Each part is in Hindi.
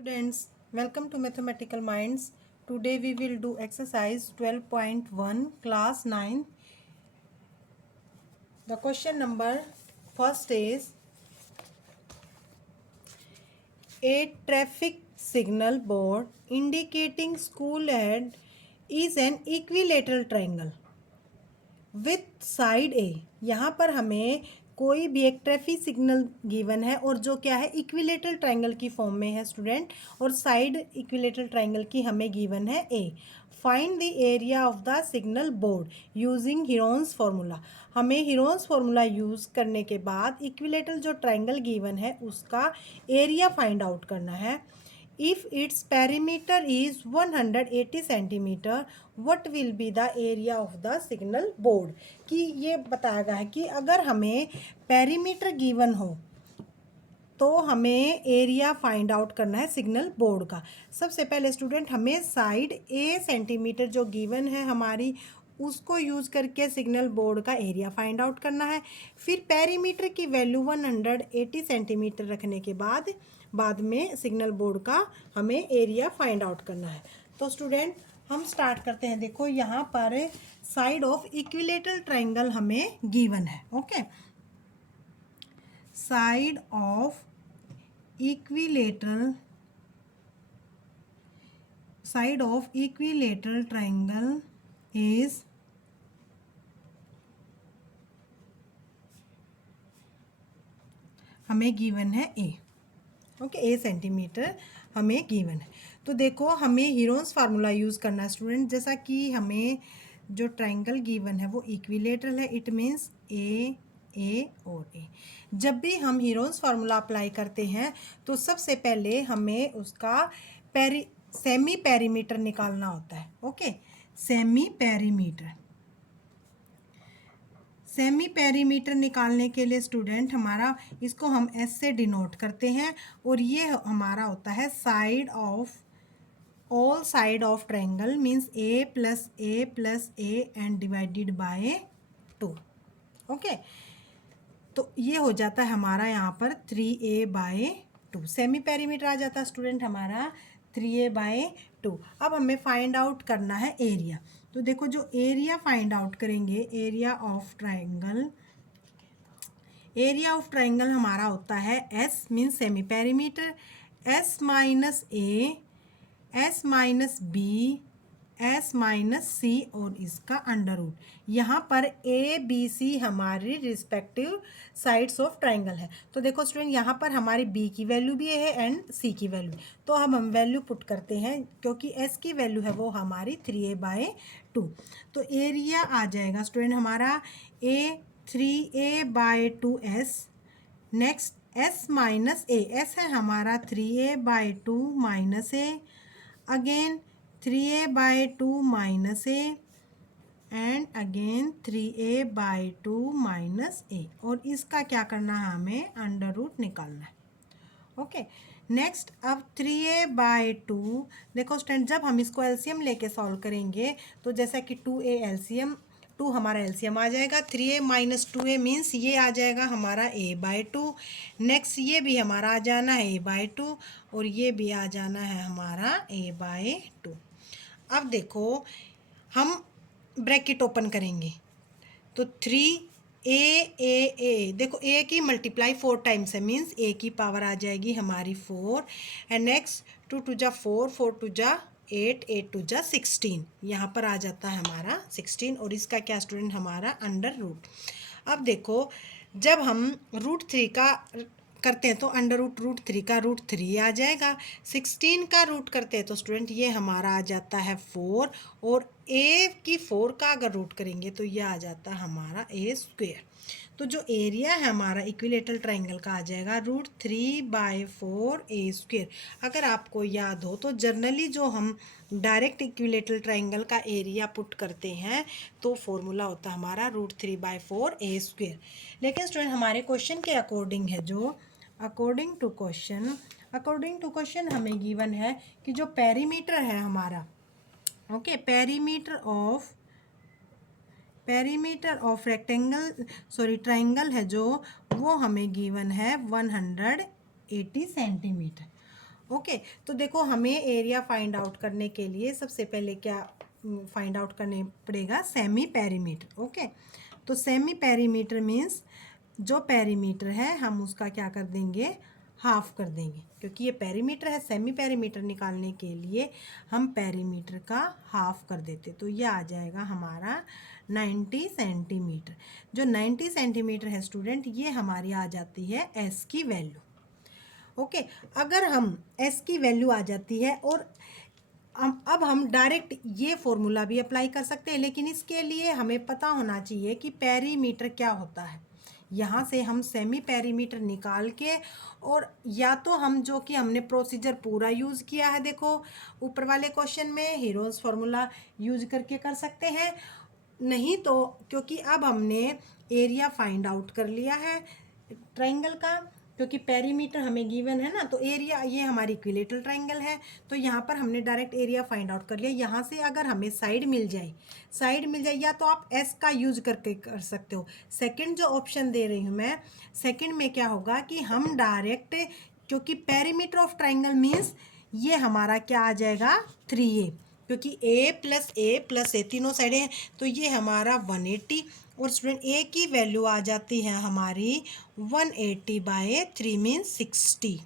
Students, welcome to Mathematical Minds. Today we will do exercise 12.1 class 9. The question number first is a traffic signal board indicating school ahead is an equilateral triangle with side A. यहाँ पर हमें कोई भी एक ट्रैफिक सिग्नल गिवन है और जो क्या है इक्विलेटरल ट्रायंगल की फॉर्म में है स्टूडेंट, और साइड इक्विलेटरल ट्रायंगल की हमें गिवन है A. Find the area of the signal board using Heron's formula. हमें हीरोन्स फार्मूला यूज़ करने के बाद इक्विलेटरल जो ट्रायंगल गिवन है उसका एरिया फाइंड आउट करना है। If its perimeter is 180 centimeter, what will be the area of the signal board? कि ये बताया गया है कि अगर हमें पेरीमीटर गिवन हो तो हमें एरिया फाइंड आउट करना है सिग्नल बोर्ड का। सबसे पहले स्टूडेंट हमें साइड ए सेंटीमीटर जो गिवन है हमारी उसको यूज़ करके सिग्नल बोर्ड का एरिया फाइंड आउट करना है। फिर पेरीमीटर की वैल्यू 180 सेंटीमीटर रखने के बाद में सिग्नल बोर्ड का हमें एरिया फाइंड आउट करना है। तो स्टूडेंट हम स्टार्ट करते हैं। देखो यहाँ पर साइड ऑफ इक्विलेटरल ट्रायंगल हमें गिवन है। Okay, side of equilateral triangle is हमें गिवन है ए। ओके, ए सेंटीमीटर हमें गिवन है। तो देखो हमें हीरोन्स फार्मूला यूज़ करना है स्टूडेंट। जैसा कि हमें जो ट्रायंगल गिवन है वो इक्विलेटरल है, इट मीन्स ए ए और ए। जब भी हम हीरोन्स फार्मूला अप्लाई करते हैं तो सबसे पहले हमें उसका सेमी पेरीमीटर निकालना होता है। ओके, सेमी पेरीमीटर निकालने के लिए स्टूडेंट हमारा इसको हम एस से डिनोट करते हैं, और ये हमारा होता है all side of triangle means A plus A and divided by 2। Okay, तो ये हो जाता है हमारा यहाँ पर 3a/2। सेमी पेरीमीटर आ जाता है स्टूडेंट हमारा 3a/2। अब हमें फाइंड आउट करना है एरिया। तो देखो जो एरिया फाइंड आउट करेंगे, एरिया ऑफ ट्रायंगल हमारा होता है S means semi perimeter, S minus A, S minus B, S minus C और इसका अंडर रूट। यहाँ पर ए बी सी हमारी रिस्पेक्टिव साइड्स ऑफ ट्रायंगल है। तो देखो स्टूडेंट यहाँ पर हमारी बी की वैल्यू भी है एंड सी की वैल्यू। तो अब हम वैल्यू पुट करते हैं क्योंकि एस की वैल्यू है वो हमारी 3a/2। तो एरिया आ जाएगा स्टूडेंट हमारा 3a/2s। Next S minus A, S है हमारा 3a/2 minus A, again 3a/2 minus A and again 3a/2 minus A, और इसका क्या करना है हमें अंडर रूट निकालना है। ओके, नेक्स्ट अब 3a/2 देखो स्टूडेंट जब हम इसको एलसीएम लेके सॉल्व करेंगे तो जैसा कि 2a एलसीएम 2 हमारा एलसीएम आ जाएगा, 3a माइनस 2a मीन्स ये आ जाएगा हमारा a/2। नेक्स्ट ये भी हमारा आ जाना है a/2 और ये भी आ जाना है हमारा a/2। अब देखो हम ब्रैकेट ओपन करेंगे तो 3a देखो a की मल्टीप्लाई 4 टाइम्स है मीन्स a की पावर आ जाएगी हमारी 4 एंड नेक्स्ट 2 2 जा 4, 4 2 जा 8, 8 2 जा 16, यहाँ पर आ जाता है हमारा 16 और इसका क्या स्टूडेंट हमारा अंडर रूट। अब देखो जब हम √3 का करते हैं तो अंडर रूट 3 का √3 आ जाएगा। 16 का रूट करते हैं तो स्टूडेंट ये हमारा आ जाता है 4, और a की 4 का अगर रूट करेंगे तो ये आ जाता है हमारा a²। तो जो एरिया है हमारा इक्विलेटरल ट्रायंगल का आ जाएगा √3/4 a²। अगर आपको याद हो तो जनरली जो हम डायरेक्ट इक्विलेटरल ट्रायंगल का एरिया पुट करते हैं तो फॉर्मूला होता है हमारा √3/4 a²। लेकिन स्टूडेंट हमारे क्वेश्चन के अकॉर्डिंग है जो अकॉर्डिंग टू क्वेश्चन हमें गिवन है कि जो पेरीमीटर है हमारा, ओके, पेरीमीटर ऑफ ट्रायंगल है जो वो हमें गिवन है 180 सेंटीमीटर। ओके, तो देखो हमें एरिया फाइंड आउट करने के लिए सबसे पहले क्या फाइंड आउट करने पड़ेगा, सेमी पेरीमीटर। ओके, तो सेमी पेरीमीटर मीन्स जो पेरीमीटर है हम उसका क्या कर देंगे, हाफ कर देंगे, क्योंकि ये पेरीमीटर है। सेमी पेरीमीटर निकालने के लिए हम पेरीमीटर का हाफ कर देते, तो ये आ जाएगा हमारा 90 सेंटीमीटर। जो 90 सेंटीमीटर है स्टूडेंट, ये हमारी आ जाती है एस की वैल्यू। ओके, अगर हम एस की वैल्यू आ जाती है और अब हम डायरेक्ट ये फॉर्मूला भी अप्लाई कर सकते हैं, लेकिन इसके लिए हमें पता होना चाहिए कि पेरीमीटर क्या होता है। यहाँ से हम सेमी पेरीमीटर निकाल के, और या तो हम जो कि हमने प्रोसीजर पूरा यूज़ किया है, देखो ऊपर वाले क्वेश्चन में हीरोज फार्मूला यूज करके कर सकते हैं, नहीं तो क्योंकि अब हमने एरिया फाइंड आउट कर लिया है ट्रायंगल का, क्योंकि पेरीमीटर हमें गिवन है ना, तो एरिया ये हमारी इक्विलेटरल ट्रायंगल है, तो यहाँ पर हमने डायरेक्ट एरिया फाइंड आउट कर लिया। यहाँ से अगर हमें साइड मिल जाए या तो आप एस का यूज करके कर सकते हो। सेकंड जो ऑप्शन दे रही हूँ मैं, सेकंड में क्या होगा कि हम डायरेक्ट, क्योंकि पेरीमीटर ऑफ ट्रायंगल मीन्स ये हमारा क्या आ जाएगा 3a, क्योंकि a प्लस ए तीनों साइडें हैं, तो ये हमारा 180, और स्टूडेंट ए की वैल्यू आ जाती है हमारी 180/3 मीन्स 60।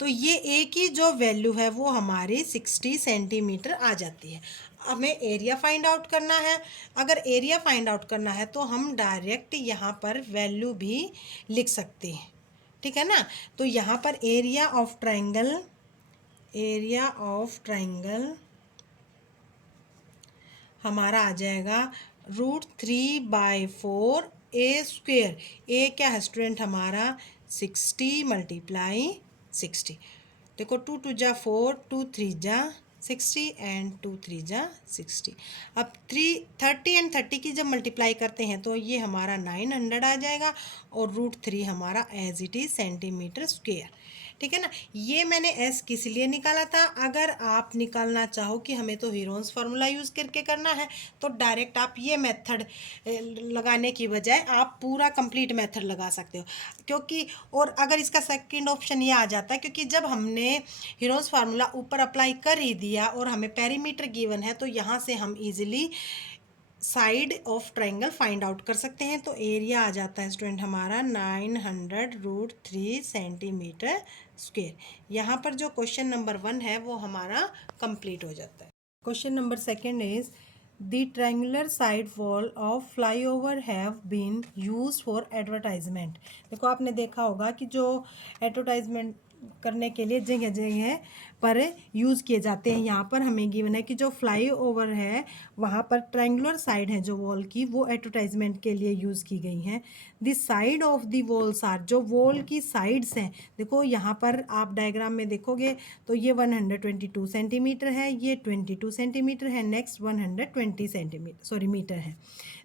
तो ये ए की जो वैल्यू है वो हमारी 60 सेंटीमीटर आ जाती है। हमें एरिया फाइंड आउट करना है। अगर एरिया फाइंड आउट करना है तो हम डायरेक्ट यहाँ पर वैल्यू भी लिख सकते हैं, ठीक है ना। तो यहाँ पर एरिया ऑफ ट्रायंगल हमारा आ जाएगा √3/4 a²। ए क्या है स्टूडेंट हमारा 60 × 60। देखो 2 2 जा 4, 2 3 जा 60 एंड 2 3 जा 60। अब 30 एंड 30 की जब मल्टीप्लाई करते हैं तो ये हमारा 900 आ जाएगा, और √3 हमारा as it is centimetre square, ठीक है ना। ये मैंने एस किस लिए निकाला था। अगर आप निकालना चाहो कि हमें तो हीरोन्स फार्मूला यूज़ करके करना है, तो डायरेक्ट आप ये मेथड लगाने की बजाय आप पूरा कंप्लीट मेथड लगा सकते हो, क्योंकि और अगर इसका सेकंड ऑप्शन ये आ जाता है, क्योंकि जब हमने हीरोन्स फार्मूला ऊपर अप्लाई कर ही दिया और हमें पेरीमीटर गिवन है, तो यहाँ से हम easily side of triangle find out कर सकते हैं। तो एरिया आ जाता है स्टूडेंट हमारा 900√3 सेंटीमीटर स्क्वेयर। यहाँ पर जो क्वेश्चन नंबर 1 है वो हमारा कंप्लीट हो जाता है। Question number 2 is the triangular side wall of flyover have been use for advertisement. देखो आपने देखा होगा कि जो एडवर्टाइजमेंट करने के लिए जगह जगह पर यूज़ किए जाते हैं। यहाँ पर हमें गिवन है कि जो फ्लाई ओवर है वहाँ पर ट्रायंगुलर साइड है जो वॉल की, वो एडवर्टाइजमेंट के लिए यूज़ की गई हैं। The side of the walls are, जो वॉल की साइड्स हैं, देखो यहाँ पर आप डायग्राम में देखोगे तो ये 122 सेंटीमीटर है, ये 22 सेंटीमीटर है, नेक्स्ट 120 सेंटीमीटर मीटर है।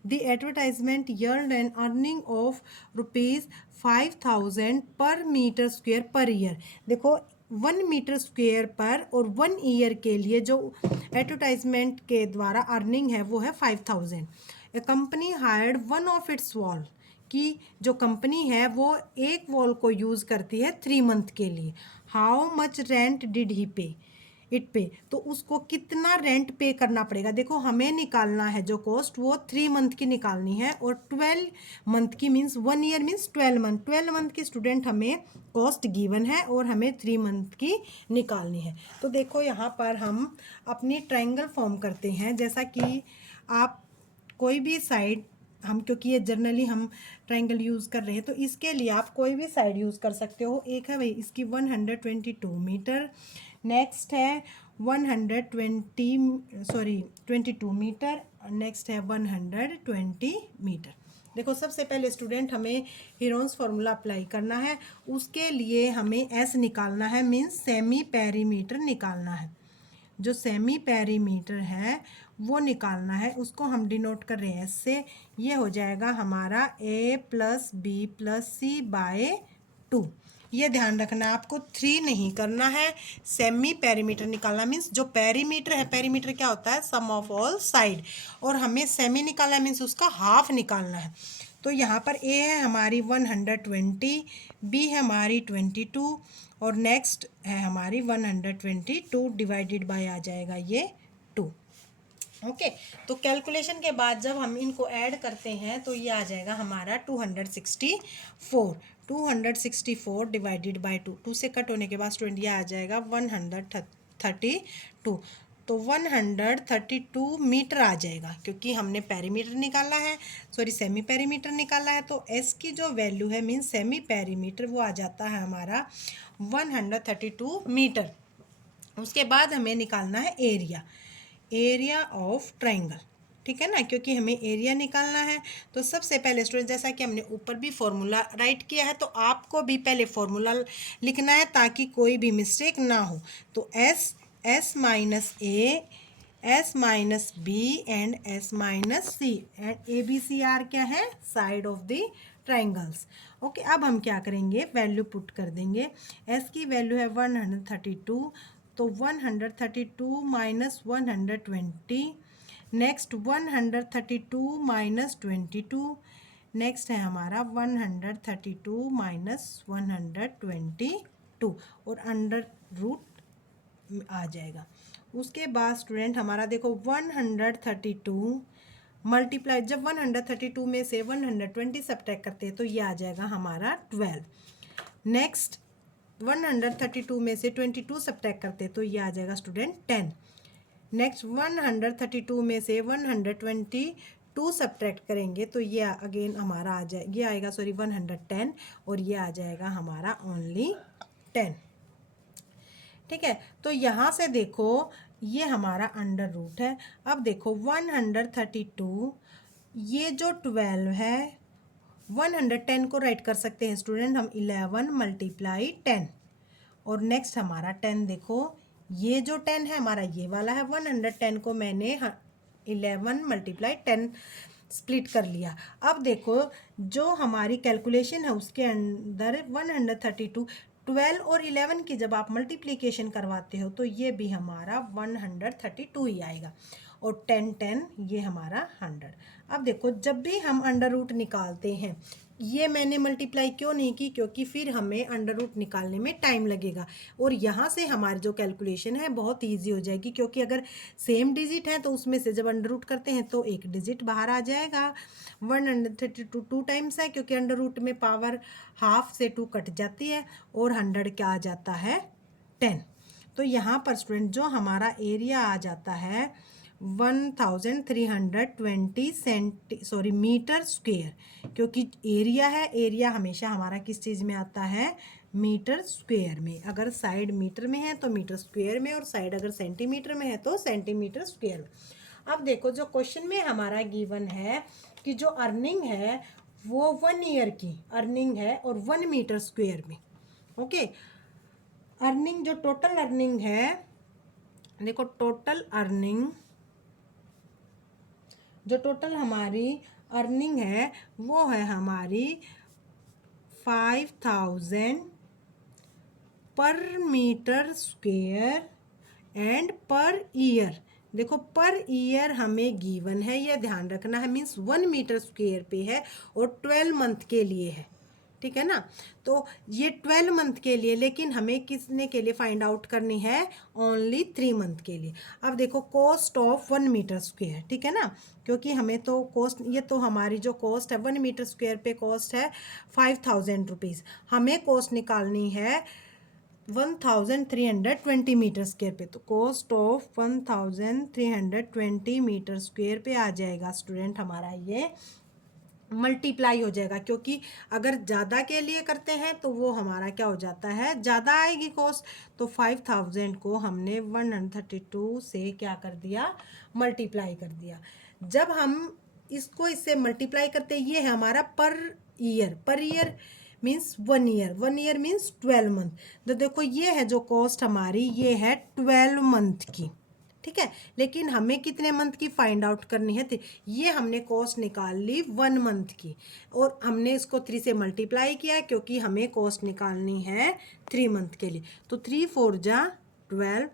The advertisement earn an earning of ₹5000 per metre square पर ईयर। देखो 1 मीटर स्क्वेयर पर और 1 ईयर के लिए जो एडवर्टाइजमेंट के द्वारा अर्निंग है वो है 5000। A company hired one of its wall, कि जो कंपनी है वो एक वॉल को यूज़ करती है 3 मंथ के लिए। How much rent did he पे इट पे, तो उसको कितना रेंट पे करना पड़ेगा। देखो हमें निकालना है जो कॉस्ट वो 3 मंथ की निकालनी है, और 12 मंथ की मीन्स 1 ईयर मीन्स 12 मंथ की स्टूडेंट हमें कॉस्ट गिवन है और हमें 3 मंथ की निकालनी है। तो देखो यहाँ पर हम अपनी ट्रायंगल फॉर्म करते हैं। जैसा कि आप कोई भी साइड, हम क्योंकि ये जनरली हम ट्रायंगल यूज़ कर रहे हैं, तो इसके लिए आप कोई भी साइड यूज़ कर सकते हो। एक है भाई इसकी 122 मीटर, नेक्स्ट है 22 मीटर, नेक्स्ट है 120 मीटर। देखो सबसे पहले स्टूडेंट हमें हीरोन्स फार्मूला अप्लाई करना है, उसके लिए हमें एस निकालना है, मीन्स सेमी पेरीमीटर निकालना है। जो सेमी पेरीमीटर है वो निकालना है, उसको हम डिनोट कर रहे हैं एस से। ये हो जाएगा हमारा a+b+c/2। ये ध्यान रखना आपको 3 नहीं करना है, सेमी पेरीमीटर निकालना मीन्स जो पेरीमीटर है, पेरीमीटर क्या होता है सम ऑफ ऑल साइड, और हमें सेमी निकालना मीन्स उसका हाफ निकालना है। तो यहाँ पर ए है हमारी 120, बी है हमारी 22, और नेक्स्ट है हमारी 122 डिवाइडेड बाय आ जाएगा ये 2। ओके, तो कैलकुलेशन के बाद जब हम इनको ऐड करते हैं तो ये आ जाएगा हमारा 264। 264 डिवाइडेड बाय 2, 2 से कट होने के बाद स्टूडेंट ये आ जाएगा 132। तो 132 मीटर आ जाएगा, क्योंकि हमने पेरीमीटर निकाला है, सॉरी सेमी पेरीमीटर निकाला है। तो एस की जो वैल्यू है मीन्स सेमी पेरीमीटर, वो आ जाता है हमारा 132 मीटर। उसके बाद हमें निकालना है एरिया, एरिया ऑफ ट्राइंगल, ठीक है ना, क्योंकि हमें एरिया निकालना है। तो सबसे पहले स्टूडेंट, जैसा कि हमने ऊपर भी फॉर्मूला राइट किया है, तो आपको भी पहले फॉर्मूला लिखना है ताकि कोई भी मिस्टेक ना हो। तो S, S minus S minus B and S minus C, and A B C are क्या है, side of the triangles. Okay, अब हम क्या करेंगे, वैल्यू पुट कर देंगे। एस की वैल्यू है 132, तो 132 माइनस 120, नेक्स्ट 132 माइनस 22, नेक्स्ट है हमारा 132 माइनस 122 और अंडर रूट आ जाएगा। उसके बाद स्टूडेंट हमारा देखो 132 मल्टीप्लाई, जब 132 में से 120 सब्ट्रैक्ट करते हैं तो ये आ जाएगा हमारा 12। नेक्स्ट 132 में से 22 सब्ट्रैक्ट करते हैं तो ये आ जाएगा स्टूडेंट 10। नेक्स्ट 132 में से 122 सब्ट्रैक्ट करेंगे तो ये अगेन हमारा आ जाए, ये आएगा सॉरी 110, और ये आ जाएगा हमारा ओनली 10। ठीक है, तो यहाँ से देखो ये हमारा अंडर रूट है। अब देखो 132, ये जो 12 है 110 को राइट कर सकते हैं स्टूडेंट हम 11 मल्टीप्लाई 10, और नेक्स्ट हमारा 10 देखो, ये जो 10 है हमारा ये वाला है, 110 को मैंने 11 मल्टीप्लाई 10 स्प्लिट कर लिया। अब देखो जो हमारी कैलकुलेशन है उसके अंदर 132, 12 और 11 की जब आप मल्टीप्लिकेशन करवाते हो तो ये भी हमारा 132 ही आएगा, और 10 10 ये हमारा 100। अब देखो जब भी हम अंडर रूट निकालते हैं, ये मैंने मल्टीप्लाई क्यों नहीं की, क्योंकि फिर हमें अंडर रूट निकालने में टाइम लगेगा, और यहाँ से हमारी जो कैलकुलेशन है बहुत ईजी हो जाएगी, क्योंकि अगर सेम डिजिट है तो उसमें से जब अंडर रूट करते हैं तो एक डिजिट बाहर आ जाएगा। 132 टू टाइम्स है, क्योंकि अंडर रूट में पावर हाफ से 2 कट जाती है, और 100 क्या आ जाता है 10। तो यहाँ पर स्टूडेंट जो हमारा एरिया आ जाता है 1320 मीटर स्क्वेयर, क्योंकि एरिया है, एरिया हमेशा हमारा किस चीज़ में आता है, मीटर स्क्वेयर में। अगर साइड मीटर में है तो मीटर स्क्वेयर में, और साइड अगर सेंटीमीटर में है तो सेंटीमीटर स्क्वेयर में। अब देखो जो क्वेश्चन में हमारा गिवन है कि जो अर्निंग है वो 1 ईयर की अर्निंग है और 1 मीटर स्क्वेयर में। ओके, अर्निंग जो टोटल अर्निंग है, देखो टोटल अर्निंग, जो टोटल हमारी अर्निंग है वो है हमारी 5000 per metre square and per year. देखो पर ईयर हमें गिवन है, यह ध्यान रखना है, मीन्स 1 मीटर स्क्वेयर पे है और 12 मंथ के लिए है, ठीक है ना। तो ये 12 मंथ के लिए, लेकिन हमें किसने के लिए फाइंड आउट करनी है, ओनली 3 मंथ के लिए। अब देखो कॉस्ट ऑफ 1 मीटर स्क्वेयर, ठीक है ना, क्योंकि हमें तो कॉस्ट, ये तो हमारी जो कॉस्ट है 1 मीटर स्क्वेयर पे कॉस्ट है 5000 रुपीज़, हमें कॉस्ट निकालनी है 1320 मीटर स्क्वेयर पे। तो कॉस्ट ऑफ 1320 मीटर स्क्वेयर पे आ जाएगा स्टूडेंट हमारा, ये मल्टीप्लाई हो जाएगा, क्योंकि अगर ज़्यादा के लिए करते हैं तो वो हमारा क्या हो जाता है, ज़्यादा आएगी कॉस्ट। तो 5000 को हमने 132 से क्या कर दिया, मल्टीप्लाई कर दिया। जब हम इसको इससे मल्टीप्लाई करते हैं, ये है हमारा per year, per year means 1 year, 1 year means 12 month. तो देखो ये है जो कॉस्ट हमारी, ये है 12 मंथ की, ठीक है, लेकिन हमें कितने मंथ की फाइंड आउट करनी है, ये हमने कॉस्ट निकाल ली 1 मंथ की, और हमने इसको 3 से मल्टीप्लाई किया क्योंकि हमें कॉस्ट निकालनी है 3 मंथ के लिए। तो 3 4 जा 12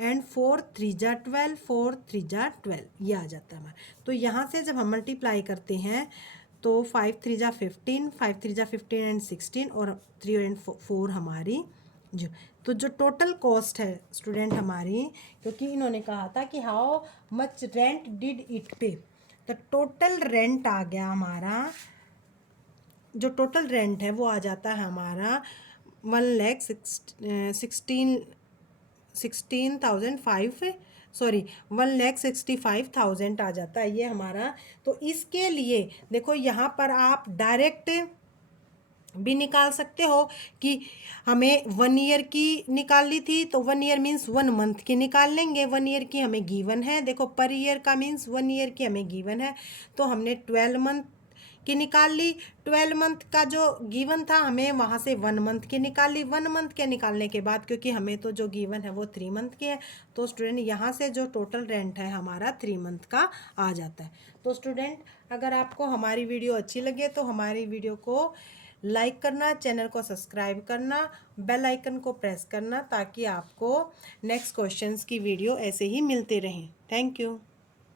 एंड 4 3 जा 12, 4 3 जा 12, ये आ जाता है हमारा। तो यहाँ से जब हम मल्टीप्लाई करते हैं तो 5 3 जा 15, 5 3 जा 15 एंड 16, और 3 एंड 4 हमारी जो तो जो टोटल कॉस्ट है स्टूडेंट हमारी, क्योंकि इन्होंने कहा था कि how much rent did it पे, तो टोटल रेंट आ गया हमारा, जो टोटल रेंट है वो आ जाता है हमारा 1,65,000 आ जाता है ये हमारा। तो इसके लिए देखो यहाँ पर आप डायरेक्ट भी निकाल सकते हो कि हमें 1 ईयर की निकालनी थी, तो 1 ईयर मीन्स 1 मंथ की निकाल लेंगे। 1 ईयर की हमें गिवन है, देखो पर ईयर का मीन्स 1 ईयर की हमें गिवन है, तो हमने 12 मंथ की निकाल ली। 12 मंथ का जो गिवन था हमें वहाँ से 1 मंथ की निकाल ली। 1 मंथ के निकालने के बाद क्योंकि हमें तो जो गिवन है वो 3 मंथ की है, तो स्टूडेंट यहाँ से जो टोटल रेंट है हमारा 3 मंथ का आ जाता है। तो स्टूडेंट अगर आपको हमारी वीडियो अच्छी लगे तो हमारी वीडियो को लाइक करना, चैनल को सब्सक्राइब करना, बेल आइकन को प्रेस करना, ताकि आपको नेक्स्ट क्वेश्चंस की वीडियो ऐसे ही मिलते रहें। Thank you.